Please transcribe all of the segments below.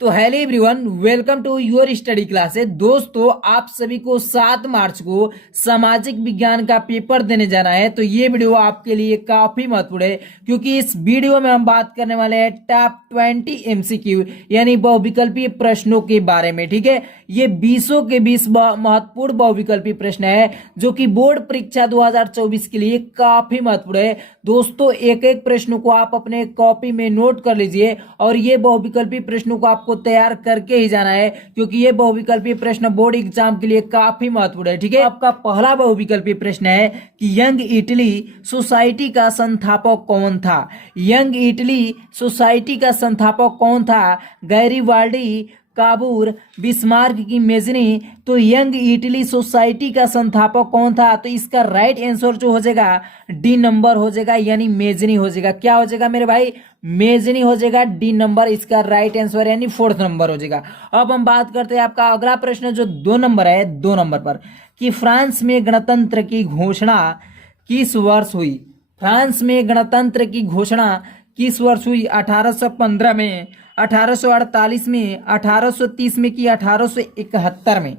तो hello everyone, welcome to your study classes. दोस्तों, आप सभी को 7 मार्च को सामाजिक विज्ञान का पेपर देने जाना है। तो ये वीडियो आपके लिए काफी महत्वपूर्ण है, क्योंकि इस वीडियो में हम बात करने वाले हैं टॉप 20 एमसीक्यू यानी बहुविकल्पीय प्रश्नों के बारे में। ठीक है, ये 20 के 20 महत्वपूर्ण बहुविकल्पीय प्रश्न है जो कि बोर्ड परीक्षा 2024 के लिए काफी महत्वपूर्ण है। दोस्तों, एक एक प्रश्नों को आप अपने कॉपी में नोट कर लीजिए और ये बहुविकल्पीय प्रश्नों को आपको तैयार करके ही जाना है, क्योंकि ये बहुविकल्पीय प्रश्न बोर्ड एग्जाम के लिए काफी महत्वपूर्ण है। ठीक है, आपका पहला बहुविकल्पीय प्रश्न है कि यंग इटली सोसाइटी का संस्थापक कौन था। यंग इटली सोसाइटी का संस्थापक कौन था? गैरिबाल्डी, काबूर, बिस्मार्क की मेजनी। तो यंग इटली सोसाइटी का संस्थापक कौन था? तो इसका राइट आंसर जो हो जाएगा डी नंबर हो जाएगा, यानी मेजनी हो जाएगा। क्या हो जाएगा मेरे भाई? मेजनी हो जाएगा। डी नंबर इसका राइट आंसर यानी 4th नंबर हो जाएगा। अब हम बात करते हैं आपका अगला प्रश्न जो 2 नंबर है, 2 नंबर पर कि फ्रांस में गणतंत्र की घोषणा किस वर्ष हुई? फ्रांस में गणतंत्र की घोषणा किस वर्ष हुई? 1815 में, 1848 में, 1830 में कि 1871 में?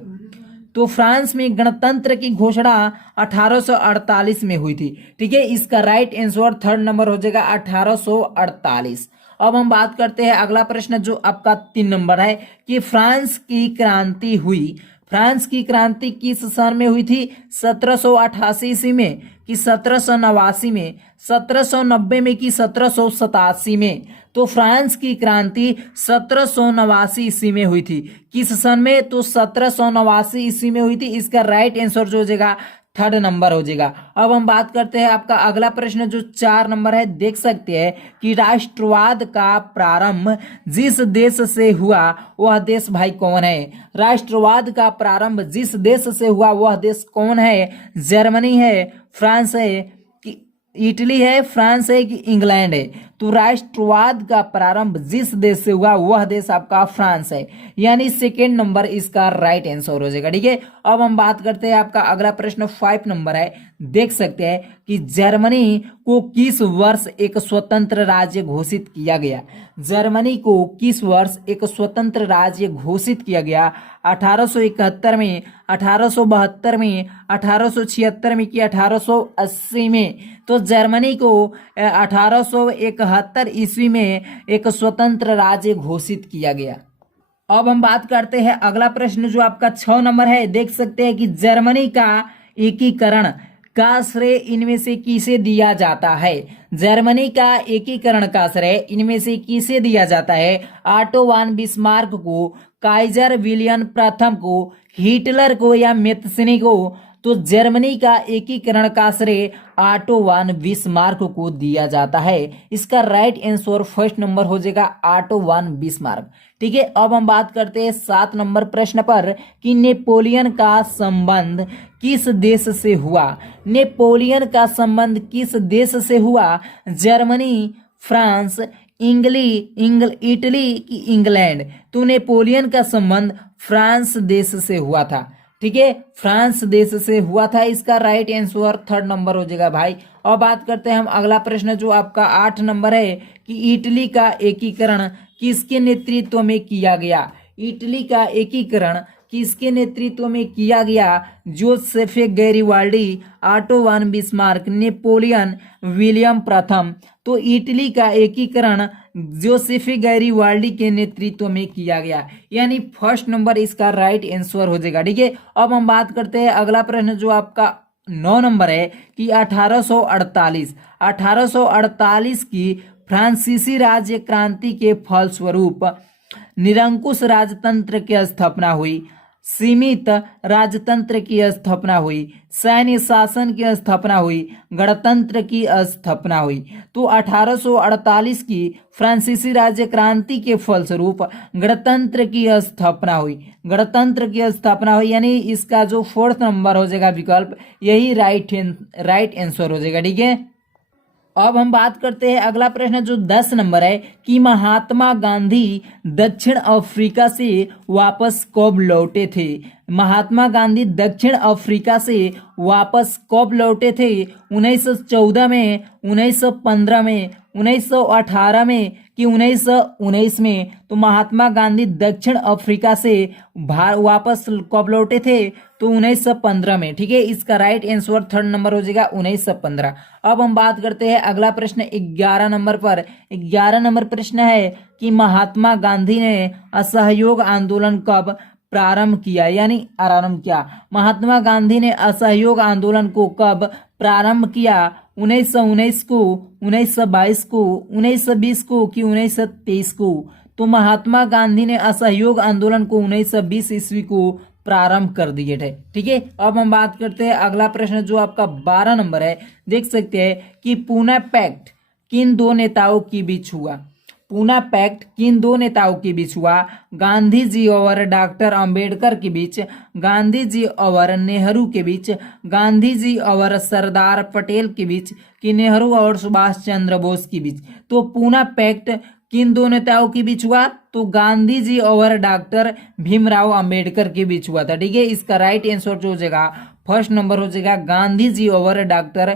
तो फ्रांस में गणतंत्र की घोषणा 1848 में हुई थी। ठीक है, इसका राइट आंसर 3rd नंबर हो जाएगा 1848। अब हम बात करते हैं अगला प्रश्न जो आपका 3 नंबर है कि फ्रांस की क्रांति हुई। फ्रांस की क्रांति किस सन में हुई थी? 1788 ईस्वी में कि 1789 में, 1790 में कि 1787 में? तो फ्रांस की क्रांति 1789 ईस्वी में हुई थी। किस सन में? तो 1789 ईस्वी में हुई थी। इसका राइट आंसर जो हो जाएगा 3rd नंबर हो जाएगा। अब हम बात करते हैं आपका अगला प्रश्न जो 4 नंबर है। देख सकते हैं कि राष्ट्रवाद का प्रारंभ जिस देश से हुआ वह देश भाई कौन है? राष्ट्रवाद का प्रारंभ जिस देश से हुआ वह देश कौन है? जर्मनी है, फ्रांस है कि इटली है, फ्रांस है कि इंग्लैंड है? तो राष्ट्रवाद का प्रारंभ जिस देश से हुआ वह देश आपका फ्रांस है, यानी 2nd नंबर इसका राइट आंसर हो जाएगा। ठीक है, अब हम बात करते हैं आपका अगला प्रश्न 5 नंबर है। देख सकते हैं कि जर्मनी को किस वर्ष एक स्वतंत्र राज्य घोषित किया गया? जर्मनी को किस वर्ष एक स्वतंत्र राज्य घोषित किया गया? 1871 में, 1872 में, 1876 में कि 1880 में? तो जर्मनी को 1871 ईस्वी में एक स्वतंत्र राज्य घोषित किया गया। अब हम बात करते हैं अगला प्रश्न जो आपका 6 नंबर है। देख सकते हैं कि जर्मनी का एकीकरण का श्रेय इनमें से किसे दिया जाता है? जर्मनी का एकीकरण का श्रेय इनमें से किसे दिया जाता है? ऑटो वान बिस्मार्क को, काइजर विलियम प्रथम को, हिटलर को या मेत्सिनी को? तो जर्मनी का एकीकरण का श्रेय ऑटो वान बिस्मार्क को दिया जाता है। इसका राइट आंसर 1st नंबर हो जाएगा ऑटो वान बिस्मार्क। ठीक है, अब हम बात करते हैं 7 नंबर प्रश्न पर कि नेपोलियन का संबंध किस देश से हुआ? नेपोलियन का संबंध किस देश से हुआ? जर्मनी, फ्रांस, इटली की इंग्लैंड? तो नेपोलियन का संबंध फ्रांस देश से हुआ था। ठीक है, फ्रांस देश से हुआ था। इसका राइट आंसर 3rd नंबर हो जाएगा भाई। और बात करते हैं हम अगला प्रश्न जो आपका 8 नंबर है कि इटली का एकीकरण किसके नेतृत्व में किया गया? इटली का एकीकरण किसके नेतृत्व में किया गया? जोसेफ गैरिबाल्डी, ऑटो वान बिस्मार्क, नेपोलियन, विलियम प्रथम? तो इटली का एकीकरण जोसेफ गैरिबाल्डी के नेतृत्व में किया गया, यानी 1st नंबर इसका राइट आंसर हो जाएगा। ठीक है, अब हम बात करते हैं अगला प्रश्न जो आपका 9 नंबर है कि 1848 की फ्रांसीसी राज्य क्रांति के फलस्वरूप निरंकुश राजतंत्र की स्थापना हुई, सीमित राजतंत्र की स्थापना हुई, सैन्य शासन की स्थापना हुई, गणतंत्र की स्थापना हुई? तो 1848 की फ्रांसीसी राज्य क्रांति के फलस्वरूप गणतंत्र की स्थापना हुई, गणतंत्र की स्थापना हुई, यानी इसका जो 4th नंबर हो जाएगा विकल्प यही राइट आंसर हो जाएगा। ठीक है, अब हम बात करते हैं अगला प्रश्न जो 10 नंबर है कि महात्मा गांधी दक्षिण अफ्रीका से वापस कब लौटे थे? महात्मा गांधी दक्षिण अफ्रीका से वापस कब लौटे थे? 1914 में, 1915 में, 1918 में कि 1919 में। तो महात्मा गांधी दक्षिण अफ्रीका से वापस कब लौटे थे? तो 1915 में। ठीक है, इसका राइट आंसर थर्ड नंबर हो जाएगा 1915। अब हम बात करते हैं अगला प्रश्न 11 नंबर पर। 11 नंबर प्रश्न है कि महात्मा गांधी ने असहयोग आंदोलन कब प्रारंभ किया, यानी आरंभ किया। महात्मा गांधी ने असहयोग आंदोलन को कब प्रारंभ किया? 1919 को, 1922 को, 1920 को कि 1923 को? तो महात्मा गांधी ने असहयोग आंदोलन को 1920 ईस्वी को प्रारंभ कर दिए थे। ठीक है, अब हम बात करते हैं अगला प्रश्न जो आपका 12 नंबर है। देख सकते हैं कि पूना पैक्ट किन दो नेताओं के बीच हुआ? पूना पैक्ट किन दो नेताओं के बीच हुआ? गांधी जी और डॉक्टर अंबेडकर के बीच, गांधी जी और नेहरू के बीच, गांधी जी और सरदार पटेल के बीच कि नेहरू और सुभाष चंद्र बोस के बीच? तो पूना पैक्ट किन दो नेताओं के बीच हुआ? तो गांधी जी और डॉक्टर भीमराव अंबेडकर के बीच हुआ था। ठीक है, इसका राइट आंसर जो हो जाएगा फर्स्ट नंबर हो जाएगा गांधी जी और डॉक्टर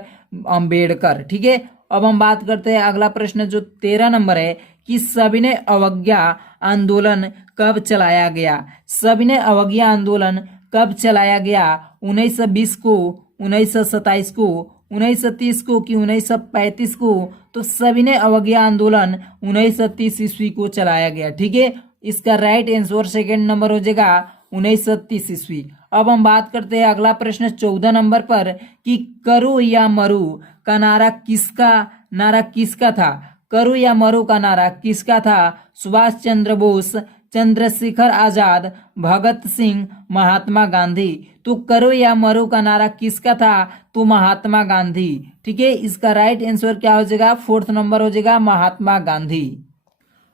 अंबेडकर। ठीक है, अब हम बात करते हैं अगला प्रश्न जो 13 नंबर है कि सविनय अवज्ञा आंदोलन कब चलाया गया? सविनय अवज्ञा आंदोलन कब चलाया गया? 1920 को, 1927 को, 1930 को कि 1935 को? तो सविनय अवज्ञा आंदोलन 1930 ईस्वी को चलाया गया। ठीक है, इसका राइट आंसर सेकेंड नंबर हो जाएगा 1930 ईस्वी। अब हम बात करते हैं अगला प्रश्न 14 नंबर पर कि करो या मरो का नारा किसका था? करो या मरो का नारा किसका था? सुभाष चंद्र बोस, चंद्रशेखर आजाद, भगत सिंह, महात्मा गांधी? तो करो या मरो का नारा किसका था? तो महात्मा गांधी। ठीक है, इसका राइट आंसर क्या हो जाएगा? फोर्थ नंबर हो जाएगा महात्मा गांधी।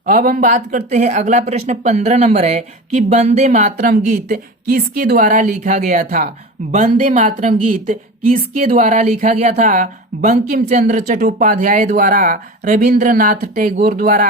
अब हम बात करते हैं अगला प्रश्न 15 नंबर है कि वंदे मातरम गीत किसके द्वारा लिखा गया था? वंदे मातरम गीत किसके द्वारा लिखा गया था? बंकिम चंद्र चट्टोपाध्याय द्वारा, रविंद्रनाथ टैगोर द्वारा,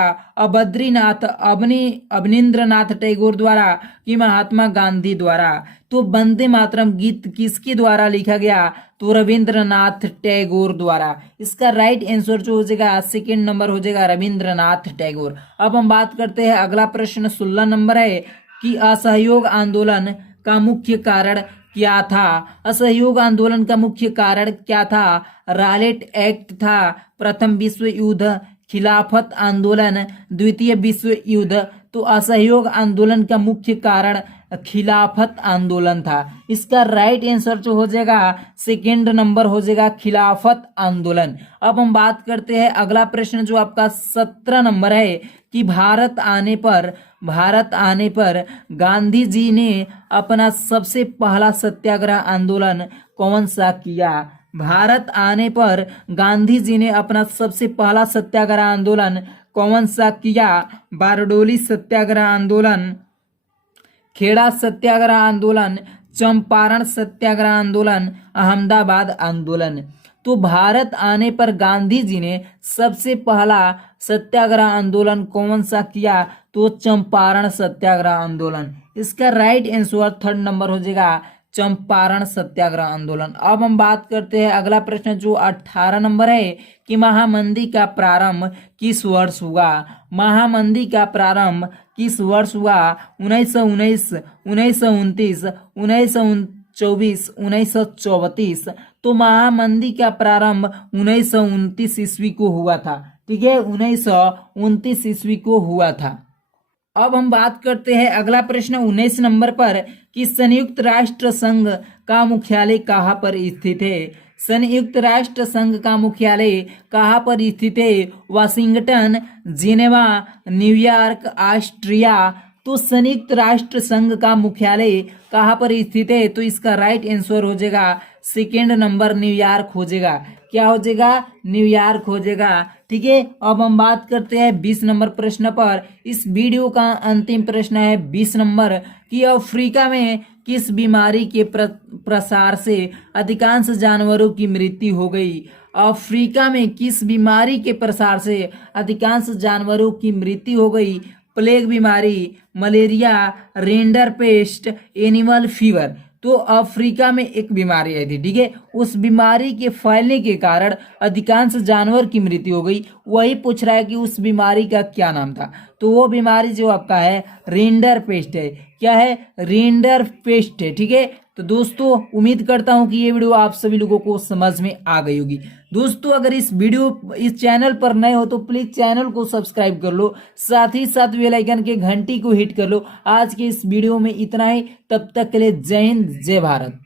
अवनींद्रनाथ टैगोर द्वारा कि महात्मा गांधी द्वारा? तो वंदे मातरम गीत किसके द्वारा लिखा गया? तो रविंद्रनाथ टैगोर द्वारा। इसका राइट आंसर जो हो जाएगा सेकेंड नंबर हो जाएगा रविंद्रनाथ टैगोर। अब हम बात करते हैं अगला प्रश्न 16 नंबर है कि असहयोग आंदोलन का मुख्य कारण क्या था? असहयोग आंदोलन का मुख्य कारण क्या था? रालेट एक्ट था, प्रथम विश्व युद्ध, खिलाफत आंदोलन, द्वितीय विश्व युद्ध? तो असहयोग आंदोलन का मुख्य कारण खिलाफत आंदोलन था। इसका राइट आंसर जो हो जाएगा सेकेंड नंबर हो जाएगा खिलाफत आंदोलन। अब हम बात करते हैं अगला प्रश्न जो आपका 17 नंबर है कि भारत आने पर गांधी जी ने अपना सबसे पहला सत्याग्रह आंदोलन कौन सा किया? भारत आने पर गांधी जी ने अपना सबसे पहला सत्याग्रह आंदोलन कौन सा किया? बारडोली सत्याग्रह आंदोलन, खेड़ा सत्याग्रह आंदोलन, चंपारण सत्याग्रह आंदोलन, अहमदाबाद आंदोलन? तो भारत आने पर गांधी जी ने सबसे पहला सत्याग्रह आंदोलन कौन सा किया? तो चंपारण सत्याग्रह आंदोलन। इसका राइट आंसर थर्ड नंबर हो जाएगा चंपारण सत्याग्रह आंदोलन। अब हम बात करते हैं अगला प्रश्न जो 18 नंबर है कि महामंदी का प्रारंभ किस वर्ष हुआ? महामंदी का प्रारंभ किस वर्ष हुआ? 1919, 1929, 1924, 1934? तो महामंदी का प्रारंभ 1929 ईस्वी को हुआ था। ठीक है, 1929 ईस्वी को हुआ था। अब हम बात करते हैं अगला प्रश्न 19 नंबर पर कि संयुक्त राष्ट्र संघ का मुख्यालय कहाँ पर स्थित है? संयुक्त राष्ट्र संघ का मुख्यालय कहाँ पर स्थित है? Washington, Geneva, New York, Austria? तो संयुक्त राष्ट्र संघ का मुख्यालय कहाँ पर स्थित है? तो इसका राइट आंसर हो जाएगा सेकेंड नंबर न्यूयॉर्क हो जाएगा। क्या हो जाएगा? न्यूयॉर्क हो जाएगा। ठीक है, अब हम बात करते हैं 20 नंबर प्रश्न पर। इस वीडियो का अंतिम प्रश्न है 20 नंबर कि अफ्रीका में किस बीमारी के प्रसार से अधिकांश जानवरों की मृत्यु हो गई? अफ्रीका में किस बीमारी के प्रसार से अधिकांश जानवरों की मृत्यु हो गई? प्लेग बीमारी, malaria, render paste, animal fever? तो अफ्रीका में एक बीमारी आई थी। ठीक है, उस बीमारी के फैलने के कारण अधिकांश जानवर की मृत्यु हो गई। वही पूछ रहा है कि उस बीमारी का क्या नाम था। तो वो बीमारी जो आपका है रिंडरपेस्ट है। क्या है? रिंडरपेस्ट है। ठीक है, तो दोस्तों उम्मीद करता हूं कि ये वीडियो आप सभी लोगों को समझ में आ गई होगी। दोस्तों अगर इस चैनल पर नए हो तो प्लीज चैनल को सब्सक्राइब कर लो, साथ ही साथ बेल आइकन के घंटी को हिट कर लो। आज के इस वीडियो में इतना ही, तब तक के लिए जय हिंद जय भारत।